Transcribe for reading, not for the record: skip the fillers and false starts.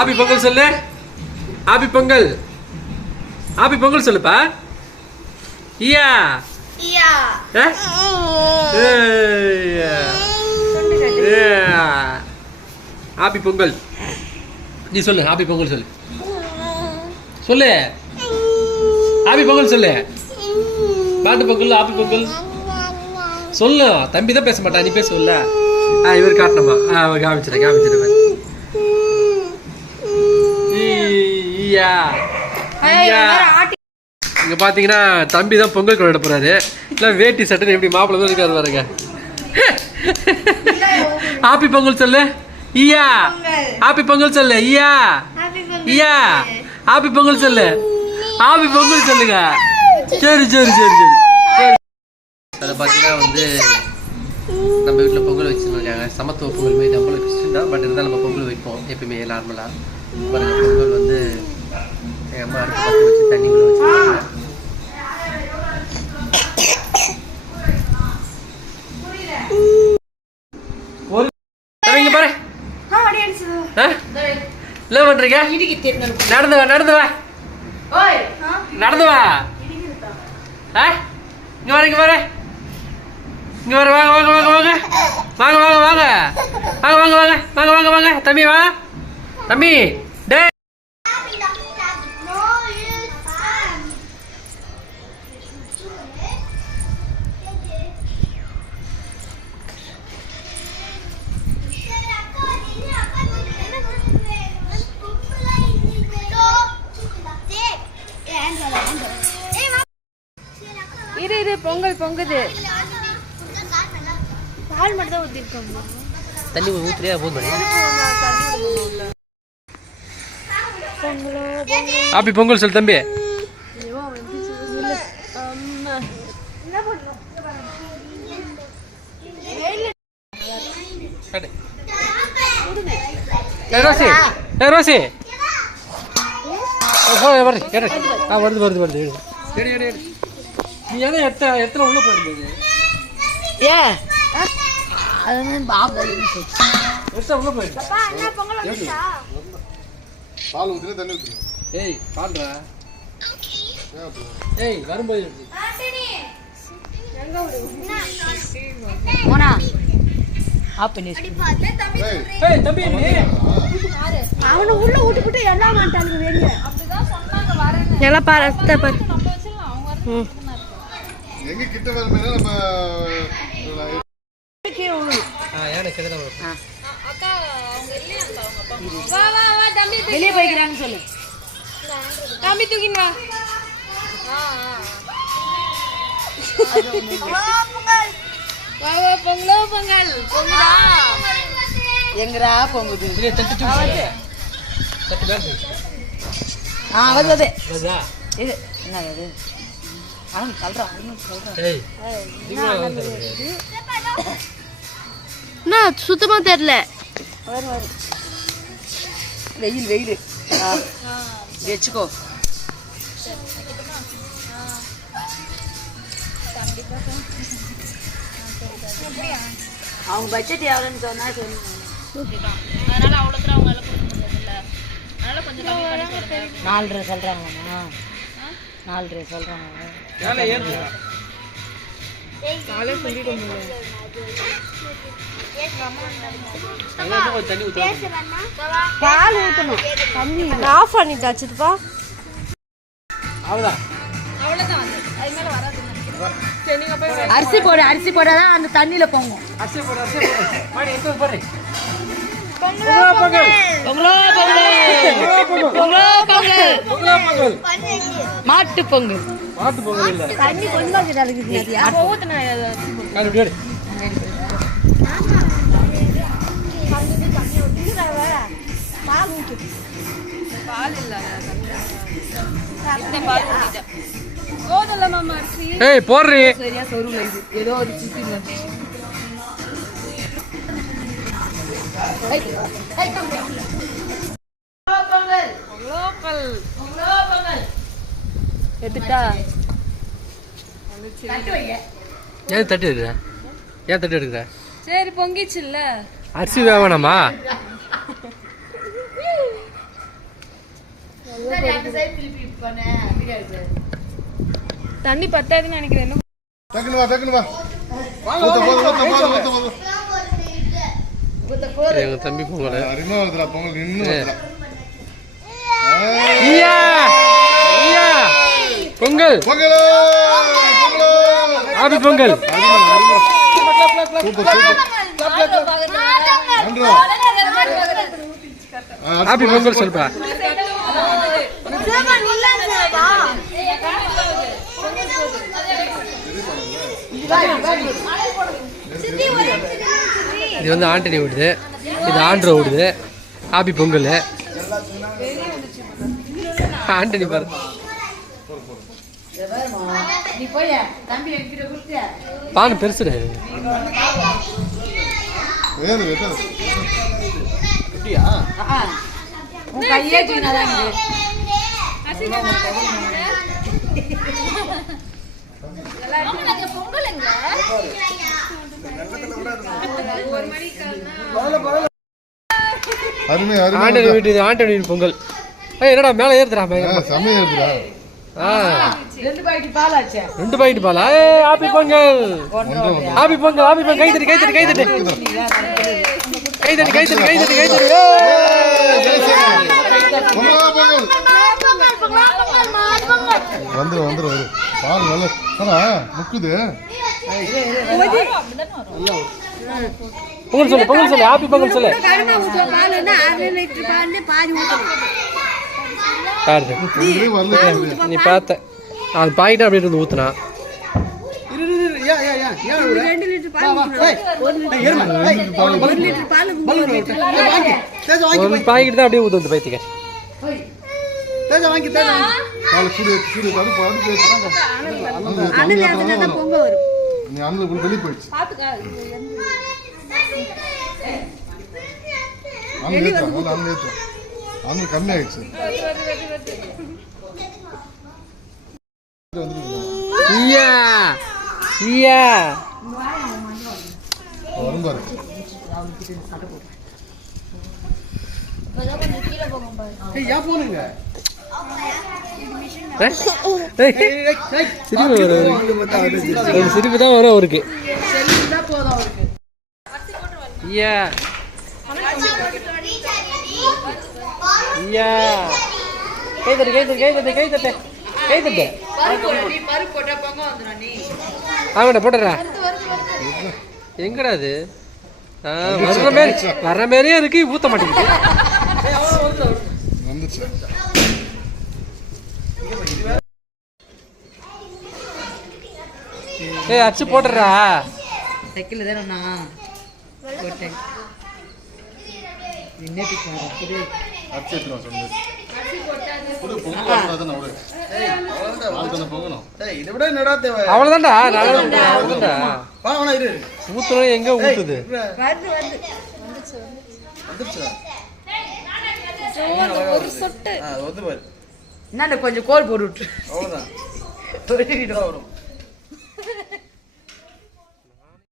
ஆபி பொங்கல் சொல்லு. ஆபி பொங்கல். ஆபி பொங்கல் சொல்லுப்பா. ஈயா ஈயா. ஆபி பொங்கல். நீ சொல்லு. ஆபி பொங்கல் சொல்லு. சொல்லு. ஆபி பொங்கல் சொல்லு. மாட்டு பொங்கல். ஆபி பொங்கல் சொல்லு. தம்பி தான் பேச மாட்டா, நீ பேசல. இவர் காட்டணுமா? காமிச்சிட்டேன். இங்க பாத்தீங்கன்னா தம்பி தான் பொங்கல் கொண்டாட போறாரு. இல்ல வேட்டி சட்டை எப்படி மாப்பிள்ளை தான் இருக்காரு பாருங்க. ஆப்பி பொங்கல் சொல்லு. ஈயா. ஆப்பி பொங்கல் சொல்லு. ஈயா ஈயா. ஆப்பி பொங்கல் சொல்லு. ஆப்பி பொங்கல் சொல்லுங்க. சரி சரி சரி சரி. அதை பார்த்தீங்கன்னா வந்து நம்ம வீட்டில் பொங்கல் வச்சுருக்காங்க. சமத்துவ பொங்கல் மாரி நம்மளும் கிறிஸ்டின் தான், பட் இருந்தாலும் நம்ம பொங்கல் வைப்போம் எப்பயுமே நார்மலாக. பாருங்க பொங்கல் வந்து எங்கள் அம்மா அடுத்து பற்ற வச்சு தண்ணி உள்ள வச்சுருக்காங்க. ஒரு இங்கே பாரு. இல்லை பண்ணுறீங்க? நடந்து வா நடந்து வா நடந்து வா. இங்கே வர இங்கே வர இங்கே வர. வாங்க வாங்க வாங்க வாங்க வாங்க வாங்க வாங்க வாங்க வாங்க வாங்க வாங்க வாங்க வாங்க. தம்பி வா தம்பி. டே இரு இரு. பொங்கல் பொங்குது. பால் மட்டும் தான் ஊற்றிருக்கோம். தண்ணி ஊற்றுறியா? போதும். ஆப்பி பொங்கல் சொல்லு தம்பி. ரோசி ரோசி வருது வருது வருது. நீ ஏன்னா எத்தனை உள்ள போயிருந்தது? உள்ள போயிருக்கு. ஏய் பாடுறா. ஏய் வரும்போது அவனை உள்ள விட்டுக்கிட்டு எல்லாம் வந்துட்டாங்க வெளியே. எல்லாம் பாரு. வெளியே போய்க்கிறான்னு சொல்லு. தம்பி தூக்கின்னு வா. பொங்கலோ பொங்கல் பொங்குதா? எங்கடா பொங்குது? வருது. இது என்ன இது? சுத்தமா தெரியல. வெயில் வெயில் வச்சுக்கோ. அவங்க பட்ஜெட் எவ்வளோன்னு சொன்னா சொல்லுங்க. அதனால அவ்வளோ தூரம் அவங்க எல்லாம் கொடுக்க முடியாதுல்ல. அதனால கொஞ்சம் 4.5 சொல்றாங்கண்ணா. 4.5 சொல்றாங்க. பால் ஊற்றணும். தண்ணி ஆஃப் பண்ணிட்டாச்சுப்பா. அவ்வளோதான். அரிசி போடு. அரிசி போடாதான் அந்த தண்ணியில பொங்கும். அரிசி போடு. அரிசி போடு. மாட்டு பொங்கல். மாட்டு பொங்கல் இல்ல. தண்ணி கொஞ்சம் கலக்குது. அப்ப ஊத்துனா காடு. பால் ஊத்து. பால் இல்ல. இந்த பால் ஊத்திட்ட. கோதல மாமா அரிசி. ஏய் போடுறீ. சரியா சொருல இது. ஏதோ ஒரு சிப்பி வந்து. எடுத்துட்டா. ஏன் தட்டு எடுக்கிற? ஏன் தட்டு எடுக்கிற? சரி பொங்கிச்சுல்ல. அரிசி வேணாமா? தண்ணி பத்தாதுன்னு நினைக்கிறேன். என்ன டக்குனு வா எங்க தம்பி பொங்கல் அருமையா வருதுடா பொங்கல் நின்னு வருதுடா ஐயா ஐயா பொங்கல் பொங்கல் ஹாப்பி பொங்கல் சூப்பர் ஆண்ட்ரோ ஹாப்பி பொங்கல் சொல்பா இது வந்து ஆண்டனி விடுது, இது ஆண்ட்ரோ விடுது. ஹாப்பி பொங்கல் ஆண்டனி பாரு. பானை பெருசுட ஆண்டனி வீட்டு ஆண்டனி பொங்கல். என்னடா மேல ஏறுதுடா செமையா இருக்குடா. 2 பாக்கெட் பாலா. Happy Pongal happy Pongal happy Pongal. கைதட்டி கைதட்டி கைதட்டி கைதட்டி கைதட்டி கைதட்டி கைதட்டி. வந்துரு பால் நல்ல முக்குது. பொங்கல் சொல்லு பொங்கல் சொல்லு ஹாப்பி பொங்கல் சொல்லு. நீ பார்த்த அது பாக்கெட் அப்படியே இருந்து ஊத்துனா ஒரு பாக்கெட் தான் அப்படியே ஊத்து பைத்திக்க. வெளியே போயிடுச்சு. கம்மி ஆயிடுச்சு. சிரிப்பு தான் வரும் அவருக்கு. கைதட்டு கைதட்டு கைதட்டு கைதட்டு கைதட்டு. ஆமாடா போட்டுறா. எங்கடா அது வர்ற மாதிரியே இருக்கு, ஊத்த மாட்டேங்குது. ஏய் அச்சு போட்டுறா. அவ்வளவுதான்டா ஊத்துறோம். எங்க ஊத்துது கொஞ்சம் கோல் போட்டு விட்டு